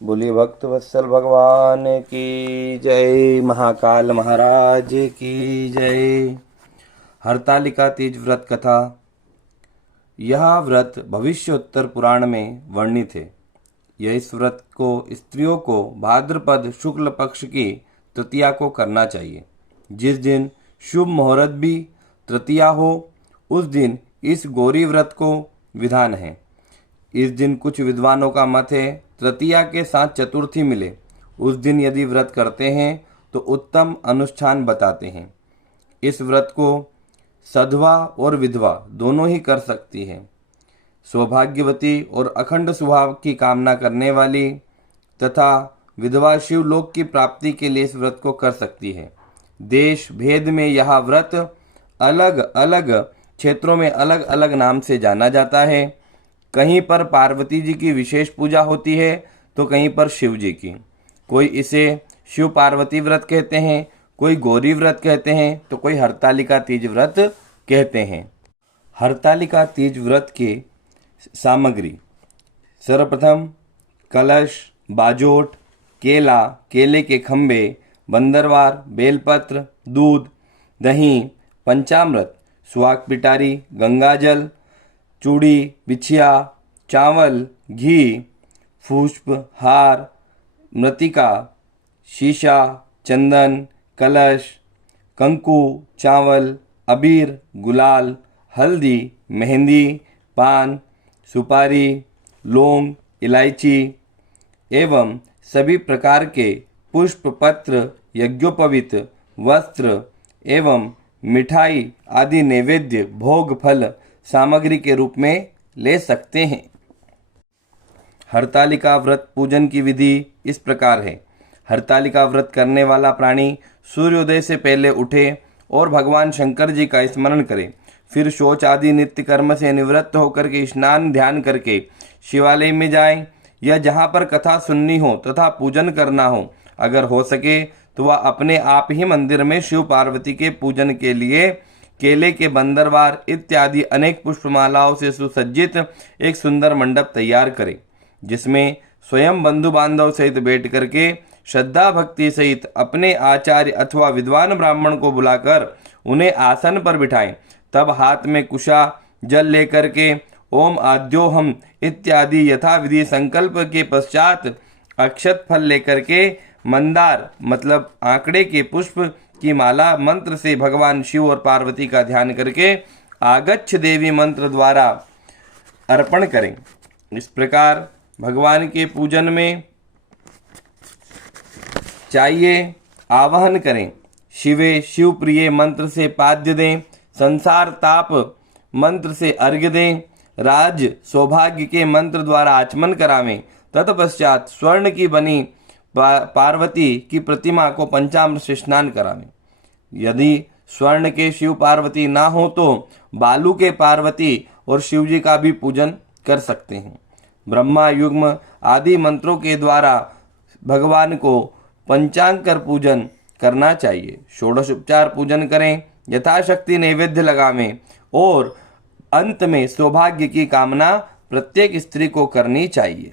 बोलिए भक्त वत्सल भगवान की जय। महाकाल महाराज की जय। हरतालिका तीज व्रत कथा। यह व्रत भविष्योत्तर पुराण में वर्णित है। यह इस व्रत को स्त्रियों को भाद्रपद शुक्ल पक्ष की तृतीया को करना चाहिए। जिस दिन शुभ मुहूर्त भी तृतीया हो, उस दिन इस गौरी व्रत को विधान है। इस दिन कुछ विद्वानों का मत है तृतीया के साथ चतुर्थी मिले उस दिन यदि व्रत करते हैं तो उत्तम अनुष्ठान बताते हैं। इस व्रत को सधवा और विधवा दोनों ही कर सकती है। सौभाग्यवती और अखंड स्वभाव की कामना करने वाली तथा विधवा शिवलोक की प्राप्ति के लिए इस व्रत को कर सकती है। देश भेद में यह व्रत अलग अलग क्षेत्रों में अलग अलग नाम से जाना जाता है। कहीं पर पार्वती जी की विशेष पूजा होती है तो कहीं पर शिव जी की। कोई इसे शिव पार्वती व्रत कहते हैं, कोई गौरी व्रत कहते हैं तो कोई हरतालिका तीज व्रत कहते हैं। हरतालिका तीज व्रत की सामग्री। सर्वप्रथम कलश, बाजोट, केला, केले के खंभे, बंदरवार, बेलपत्र, दूध, दही, पंचामृत, सुहाग पिटारी, गंगाजल, चूड़ी, बिछिया, चावल, घी, पुष्प, हार, मृतिका, शीशा, चंदन, कलश, कंकु, चावल, अबीर, गुलाल, हल्दी, मेहंदी, पान, सुपारी, लौंग, इलायची एवं सभी प्रकार के पुष्प, पत्र, यज्ञोपवीत, वस्त्र एवं मिठाई आदि नैवेद्य भोग फल सामग्री के रूप में ले सकते हैं। हरतालिका व्रत पूजन की विधि इस प्रकार है। हरतालिका व्रत करने वाला प्राणी सूर्योदय से पहले उठे और भगवान शंकर जी का स्मरण करे। फिर शौच आदि नित्य कर्म से निवृत्त होकर के स्नान ध्यान करके शिवालय में जाए या जहाँ पर कथा सुननी हो तथा पूजन करना हो, अगर हो सके तो वह अपने आप ही मंदिर में शिव पार्वती के पूजन के लिए केले के बंदरवार इत्यादि अनेक पुष्पमालाओं से सुसज्जित एक सुंदर मंडप तैयार करे, जिसमें स्वयं बंधु बांधव सहित बैठ करके श्रद्धा भक्ति सहित अपने आचार्य अथवा विद्वान ब्राह्मण को बुलाकर उन्हें आसन पर बिठाएं। तब हाथ में कुशा जल लेकर के ओम आद्योहम इत्यादि यथाविधि संकल्प के पश्चात अक्षत फल लेकर के मंदार मतलब आंकड़े के पुष्प की माला मंत्र से भगवान शिव और पार्वती का ध्यान करके आगच्छ देवी मंत्र द्वारा अर्पण करें। इस प्रकार भगवान के पूजन में चाहिए आवाहन करें। शिवे शिव प्रिय मंत्र से पाद्य दें, संसार ताप मंत्र से अर्घ्य दें, राज सौभाग्य के मंत्र द्वारा आचमन करावें। तत्पश्चात स्वर्ण की बनी पार्वती की प्रतिमा को पंचामृत से स्नान करावें। यदि स्वर्ण के शिव पार्वती ना हो तो बालू के पार्वती और शिव जी का भी पूजन कर सकते हैं। ब्रह्मा युग्म आदि मंत्रों के द्वारा भगवान को पंचांग कर पूजन करना चाहिए। षोडशोपचार पूजन करें, यथाशक्ति नैवेद्य लगावें और अंत में सौभाग्य की कामना प्रत्येक स्त्री को करनी चाहिए।